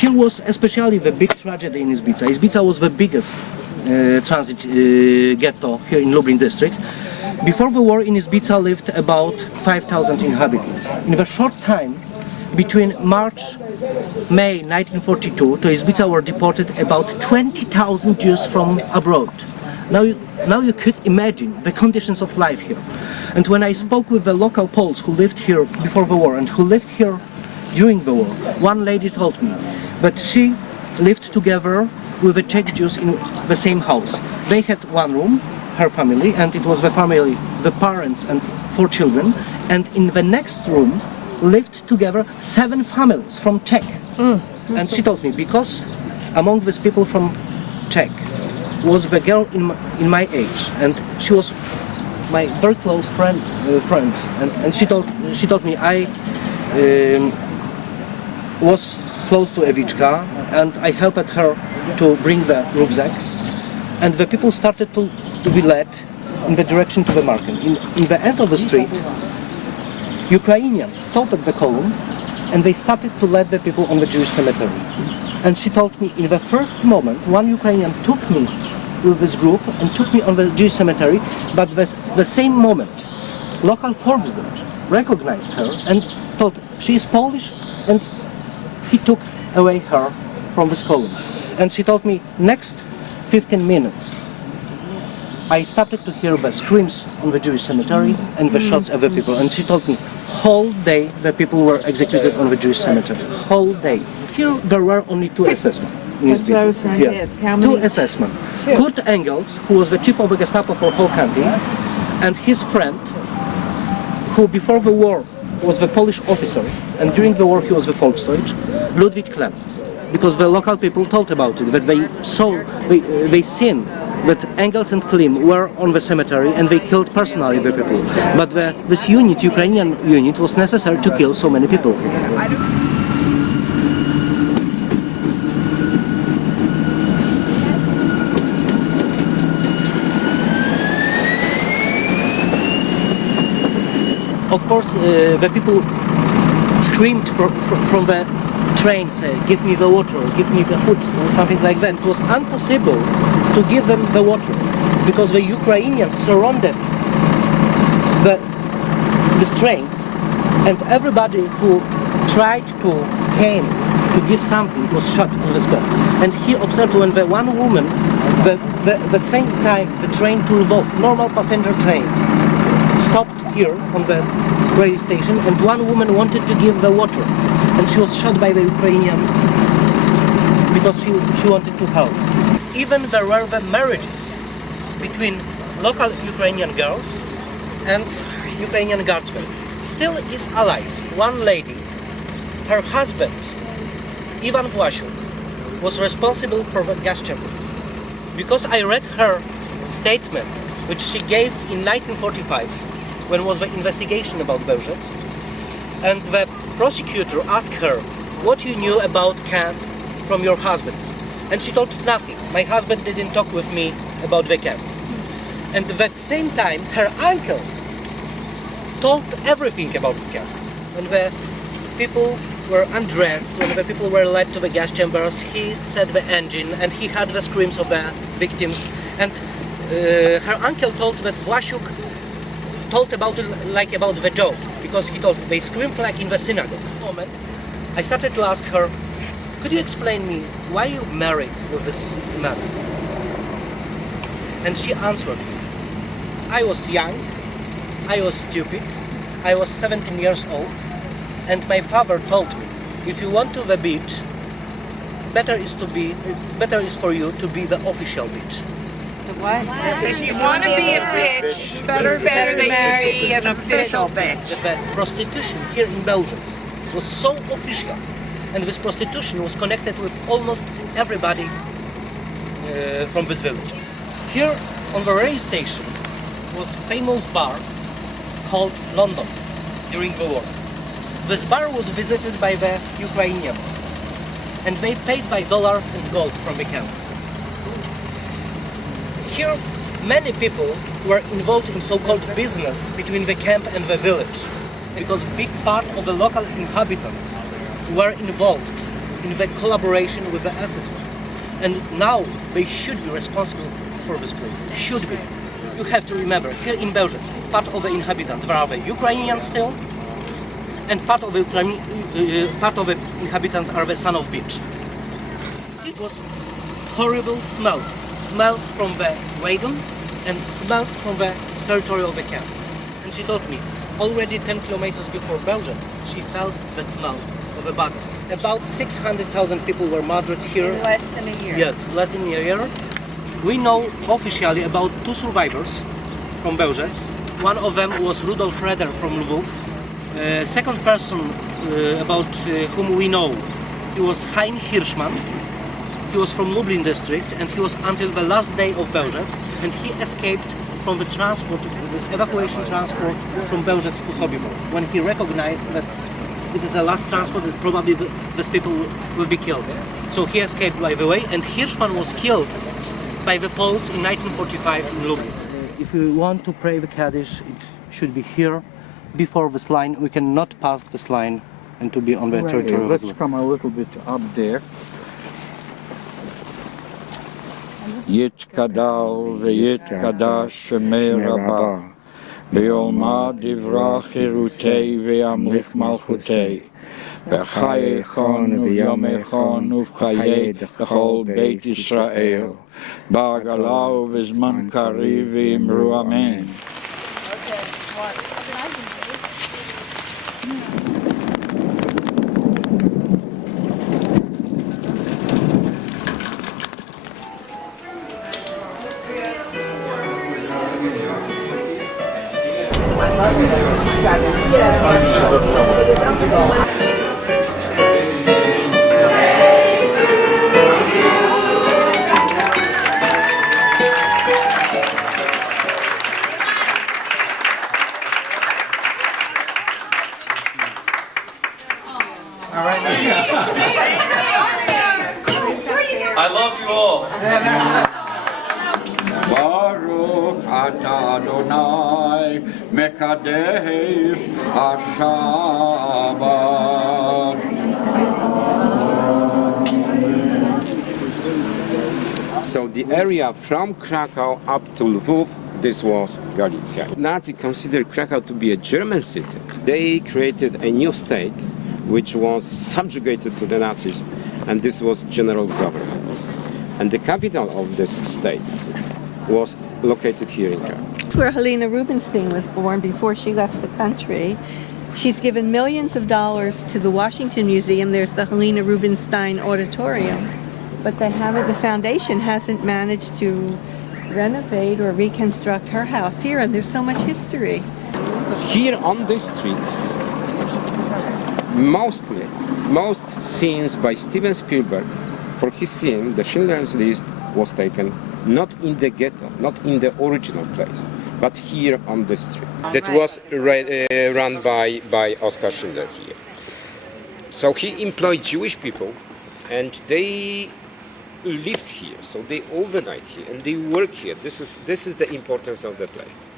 Here was especially the big tragedy in Izbica. Izbica was the biggest transit ghetto here in Lublin district. Before the war in Izbica lived about 5,000 inhabitants. In the short time between May 1942 to Izbica were deported about 20,000 Jews from abroad. Now you could imagine the conditions of life here. And when I spoke with the local Poles who lived here before the war and who lived here during the war, one lady told me that she lived together with the Czech Jews in the same house. They had one room, her family, and it was the family, the parents and 4 children, and in the next room lived together 7 families from Czech. And she told me, because among these people from Czech was the girl in my age, and she was my very close friends, and she told me I was close to Evichka, and I helped her to bring the rucksack, and the people started to be led in the direction to the market. In the end of the street, Ukrainians stopped at the column and they started to lead the people on the Jewish cemetery. And she told me in the first moment, one Ukrainian took me with this group and took me on the Jewish cemetery, but the same moment, local Volksdeutsch recognized her and thought she is Polish, and he took away her from this column. And she told me, next 15 minutes, I started to hear the screams on the Jewish cemetery and the shots of the people. And she told me, whole day the people were executed on the Jewish cemetery. Whole day. Here there were only 2 assessments. That's what I was trying to ask. How many? 2 assessments. Kurt Engels, who was the chief of the Gestapo for whole country, and his friend, who before the war was the Polish officer, and during the war he was the Volksdeutsch, Ludwig Klemm. Because the local people told about it, that they seen that Engels and Klim were on the cemetery and they killed personally the people. But this unit, Ukrainian unit, was necessary to kill so many people. Of course, the people screamed from the train, say, give me the water, give me the food, something like that. It was impossible to give them the water because the Ukrainians surrounded the trains, and everybody who tried to came to give something was shot on the spot. And he observed when the one woman, the same time the train to Lvov, normal passenger train, stopped here on the railway station, and one woman wanted to give the water, and she was shot by the Ukrainian because she wanted to help. Even there were the marriages between local Ukrainian girls and Ukrainian guardsmen. Still is alive. One lady, her husband, Ivan Własiuk, was responsible for the gas chambers. Because I read her statement, which she gave in 1945, when was the investigation about Borisewitz, and the prosecutor asked her, what you knew about camp from your husband? And she told nothing. My husband didn't talk with me about the camp. And at the same time, her uncle told everything about the camp. When the people were undressed, when the people were led to the gas chambers, he set the engine and he heard the screams of the victims. And her uncle told that Własiuk told about it like about the joke, because he told they screamed like in the synagogue. Moment, I started to ask her, could you explain me why you married with this man? And she answered me, I was young, I was stupid, I was 17 years old, and my father told me, if you want to the beach, better is for you to be the official beach. What? If you want to be a bitch, it's better to be an official bitch. The prostitution here in Belgium was so official, and this prostitution was connected with almost everybody from this village. Here on the railway station was a famous bar called London during the war. This bar was visited by the Ukrainians, and they paid by dollars and gold from the camp. Here, many people were involved in so-called business between the camp and the village, because a big part of the local inhabitants were involved in the collaboration with the SS. And now they should be responsible for this place. Should be. You have to remember, here in Belgium, part of the inhabitants, there are the Ukrainians still, and part of the inhabitants are the son of bitch. It was horrible smell from the wagons and smelled from the territory of the camp. And she told me, already 10 kilometers before Belgium, she felt the smell of the bodies. About 600,000 people were murdered here. In less than a year. Yes, less than a year. We know officially about 2 survivors from Belgium. One of them was Rudolf Reder from Lvov. Second person about whom we know, he was Hein Hirschman. He was from Lublin district and he was until the last day of Belgium, and he escaped from the transport, this evacuation transport from Belgium to Sobibor, when he recognized that it is the last transport that probably these people will be killed. So he escaped by the way, and Hirschman was killed by the Poles in 1945 in Lublin. If we want to pray the Kaddish, it should be here, before this line. We cannot pass this line and to be on the territory. Let's come a little bit up there. Yitkadal v'yitkadash shemei rabba B'yoma divra chirutei v'yamlich malchutei B'chayechon v'yomechon uv'chayei B'chol Beit Yisrael Ba'agalau v'zman kari v'imru amen. I love you all. Baruch atah Adonai mekadesh hashabat. So the area from Krakow up to Lvov, this was Galicia. Nazis considered Krakow to be a German city. They created a new state which was subjugated to the Nazis, and this was general government. And the capital of this state was located here in Krakow. That's where Helena Rubinstein was born before she left the country. She's given millions of dollars to the Washington Museum. There's the Helena Rubinstein Auditorium. But they haven't, the foundation hasn't managed to renovate or reconstruct her house here, and there's so much history. Here on this street, most scenes by Steven Spielberg for his film The Schindler's List was taken not in the ghetto, not in the original place, but here on the street. That was run by Oskar Schindler here. So he employed Jewish people, and they lived here, so they overnight here and they work here. This is the importance of the place.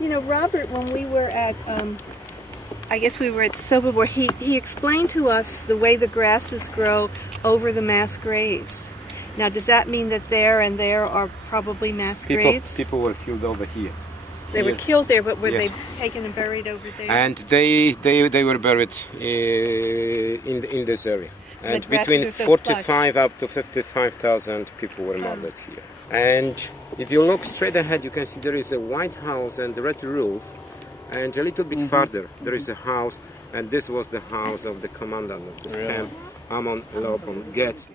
You know, Robert, when we were at, I guess we were at Sobibor, he explained to us the way the grasses grow over the mass graves. Now, does that mean that there and there are probably mass graves? People were killed over here. They were killed there, but were Yes. they taken and buried over there? And they were buried in this area. And The between grasses are so 45 up to 55,000 people were murdered here. And if you look straight ahead, you can see there is a white house and a red roof. And a little bit farther, there is a house, and this was the house of the commandant of this camp, Amon Leopold Goethe.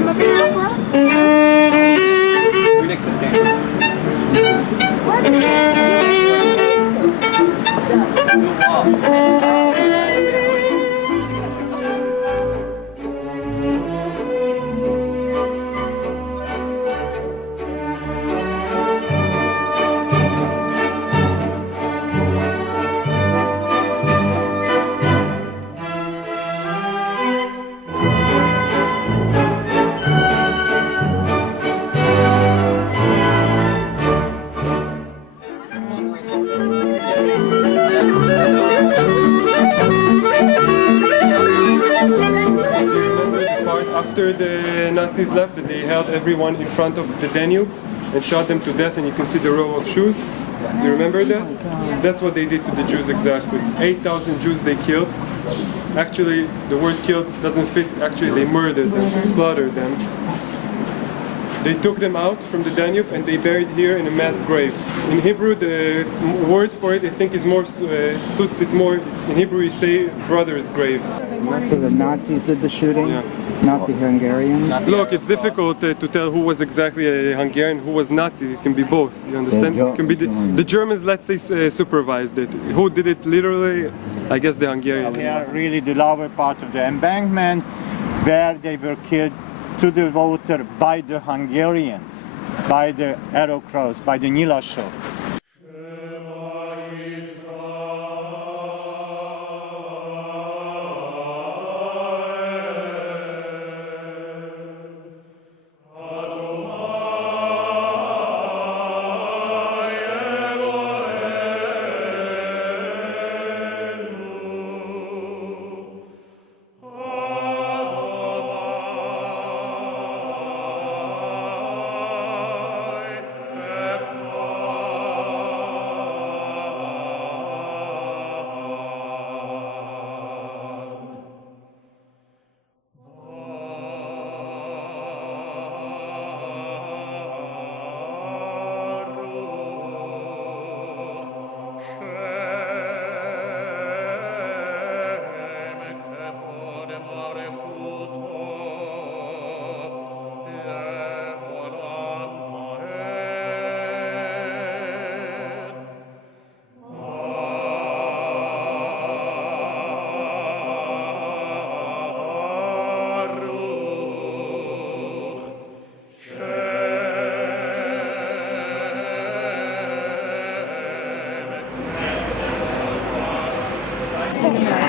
Phantom of the Opera? After the Nazis left, they held everyone in front of the Danube and shot them to death, and you can see the row of shoes. You remember that? That's what they did to the Jews exactly. 8,000 Jews they killed. Actually, the word killed doesn't fit. Actually, they murdered them, slaughtered them. They took them out from the Danube and they buried here in a mass grave. In Hebrew, the word for it, I think, is more suits it more. In Hebrew, you say brother's grave. So the Nazis did the shooting, not the Hungarians? Look, it's difficult to tell who was exactly a Hungarian, who was Nazi. It can be both, you understand? It can be the Germans, let's say, supervised it. Who did it literally? I guess the Hungarians. They are really the lower part of the embankment where they were killed to the water by the Hungarians, by the arrow cross, by the Nyilasok.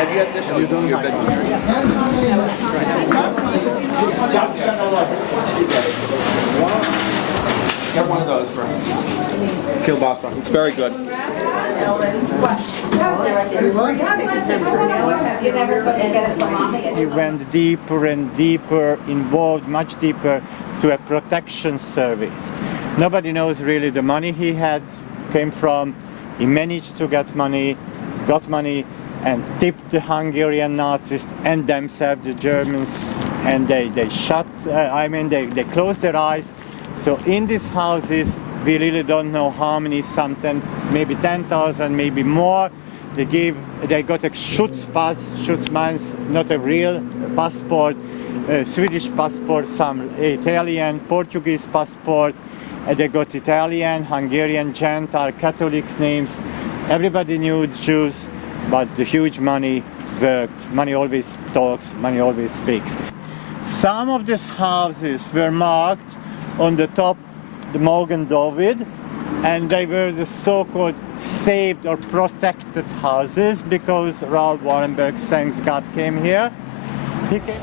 Have you had this? You don't have it. Get one of those for kielbasa. It's very good. He went deeper and deeper, involved much deeper to a protection service. Nobody knows really the money he had came from. He managed to get money, got money, and tipped the Hungarian Nazis and themselves, the Germans, and they shut, they closed their eyes. So in these houses, we really don't know how many, something, maybe 10,000, maybe more. They got a Schutzpass, Schutzmanns, not a real passport, Swedish passport, some Italian, Portuguese passport. They got Italian, Hungarian, Gentile, Catholic names. Everybody knew Jews, but the huge money worked. Money always talks, money always speaks. Some of these houses were marked on the top, the Mogen David, and they were the so-called saved or protected houses because Raoul Wallenberg, thanks God, came here. He came.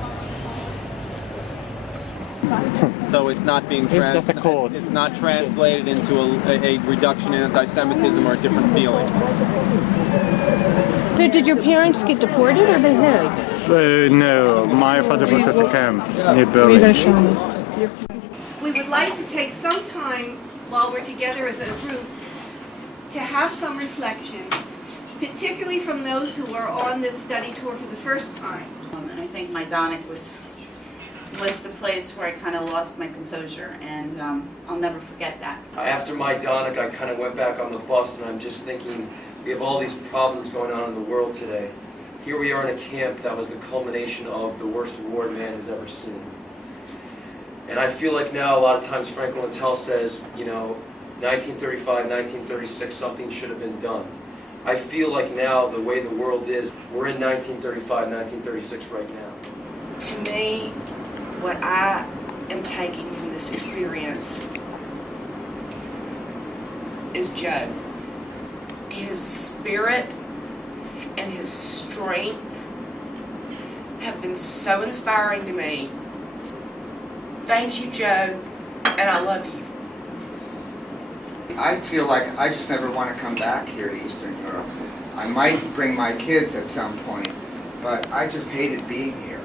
So it's not being it's not translated into a reduction in anti-Semitism or a different feeling. So did your parents get deported or they hid? No, my father was at a camp near Berlin. We would like to take some time while we're together as a group to have some reflections, particularly from those who are on this study tour for the first time. And I think Majdanek was the place where I kind of lost my composure, and I'll never forget that. After Majdanek, I kind of went back on the bus, and I'm just thinking, we have all these problems going on in the world today. Here we are in a camp that was the culmination of the worst war man has ever seen. And I feel like now a lot of times Franklin Littell says, 1935, 1936, something should have been done. I feel like now the way the world is, we're in 1935, 1936 right now. To me, what I am taking from this experience is Joe. His spirit and his strength have been so inspiring to me. Thank you, Joe, and I love you. I feel like I just never want to come back here to Eastern Europe. I might bring my kids at some point, but I just hated being here.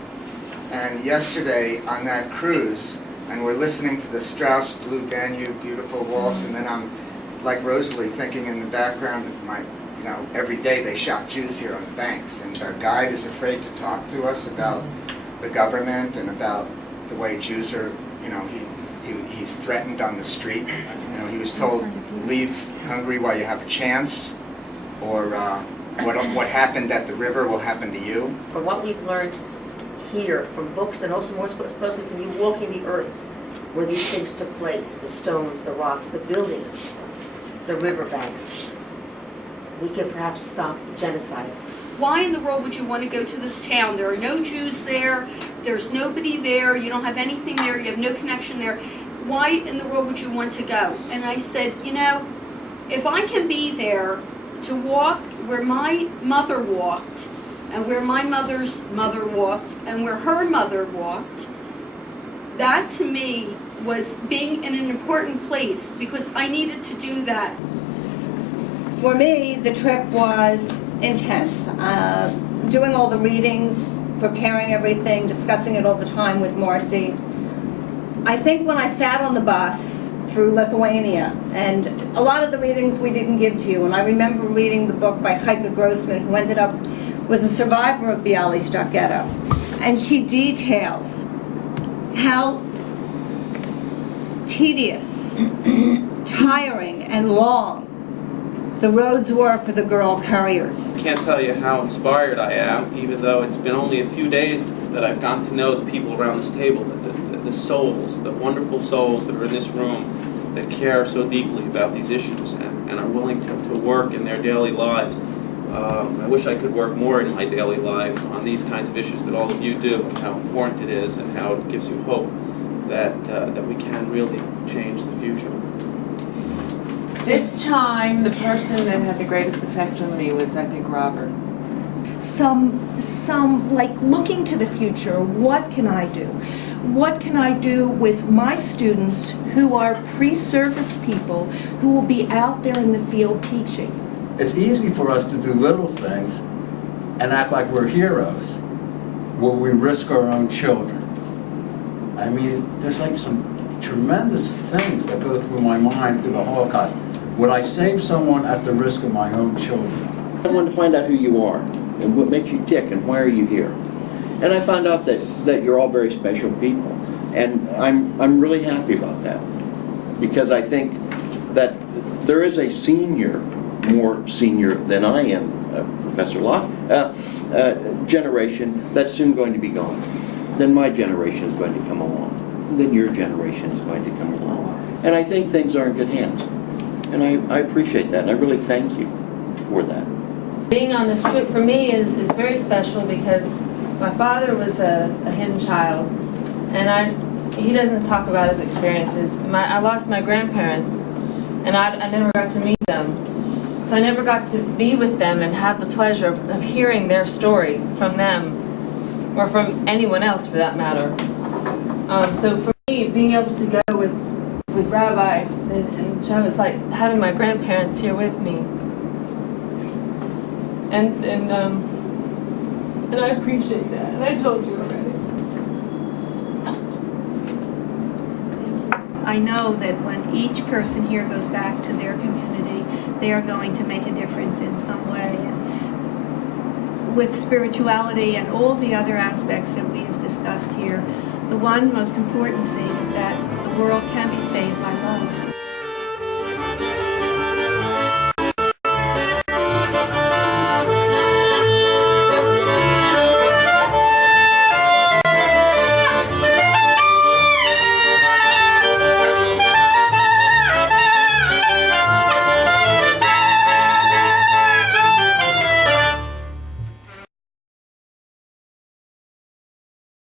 And yesterday on that cruise, and we're listening to the Strauss Blue Danube beautiful waltz, and then I'm like Rosalie thinking in the background of my, every day they shot Jews here on the banks, and our guide is afraid to talk to us about the government and about the way Jews are, he's threatened on the street. He was told, leave Hungary while you have a chance, or what happened at the river will happen to you. From what we've learned here, from books, and also more supposedly from you walking the earth, where these things took place, the stones, the rocks, the buildings, the riverbanks, we can perhaps stop genocides. Why in the world would you want to go to this town? There are no Jews there, there's nobody there, you don't have anything there, you have no connection there. Why in the world would you want to go? And I said, if I can be there to walk where my mother walked, and where my mother's mother walked, and where her mother walked, that to me was being in an important place, because I needed to do that. For me, the trip was intense. Doing all the readings, preparing everything, discussing it all the time with Marcy. I think when I sat on the bus through Lithuania, and a lot of the readings we didn't give to you, and I remember reading the book by Heike Grossman, who was a survivor of Bialystok Ghetto, and she details how tedious, tiring, and long the roads were for the girl couriers. I can't tell you how inspired I am, even though it's been only a few days that I've gotten to know the people around this table, the souls, the wonderful souls that are in this room that care so deeply about these issues and are willing to work in their daily lives. I wish I could work more in my daily life on these kinds of issues that all of you do, and how important it is, and how it gives you hope that we can really change the future. This time, the person that had the greatest effect on me was, I think, Robert. Some like looking to the future, what can I do? What can I do with my students who are pre-service people who will be out there in the field teaching? It's easy for us to do little things and act like we're heroes, where we risk our own children. I mean, there's like some tremendous things that go through my mind through the Holocaust. Would I save someone at the risk of my own children? I wanted to find out who you are and what makes you tick and why are you here. And I found out that you're all very special people. And I'm really happy about that, because I think that there is a senior, more senior than I am, Professor Locke, generation that's soon going to be gone. Then my generation is going to come along. Then your generation is going to come along. And I think things are in good hands. And I appreciate that, and I really thank you for that. Being on this trip for me is very special, because my father was a hidden child, and he doesn't talk about his experiences. I lost my grandparents, and I never got to meet them. So I never got to be with them and have the pleasure of hearing their story from them, or from anyone else for that matter. So for me, being able to go with Rabbi and Joe was like having my grandparents here with me. And I appreciate that, and I told you already. I know that when each person here goes back to their community, they are going to make a difference in some way. And with spirituality and all the other aspects that we have discussed here, the one most important thing is that the world can be saved by love.